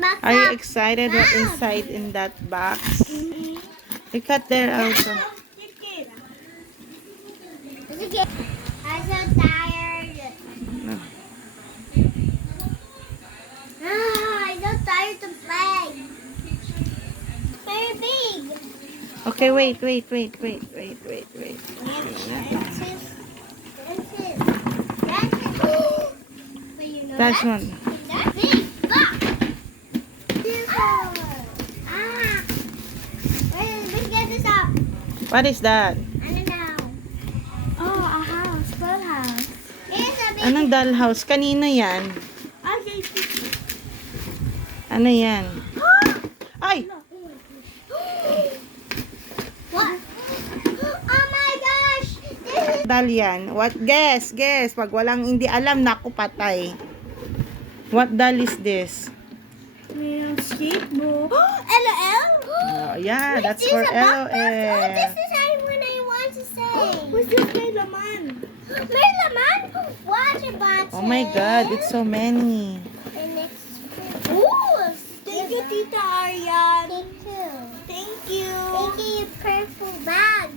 box Are you up. excited what inside in that box? Look at there also. Okay. I'm so tired. I'm so tired to play. Very big. Okay, wait. That's one. That's big. Look. Let's get this up. What is that? I don't know. Oh, a house. Full house. Here's a big. Anong dollhouse? Kanina yan. Okay. Ano yan? Ay! What? Oh my gosh! This is Doll yan. What? Guess. Pag walang hindi alam, naku patay. What doll is this? skateboard. LOL? Oh, yeah, that's This for is a backpack? Oh, LOL. this is what I want to say. What's this May Laman? May Laman? Watch it, watch Oh my God, it's so many. And it's... Ooh! Thank you, Tita Aryan. Thank you. Thank you. Thank you, purple bag.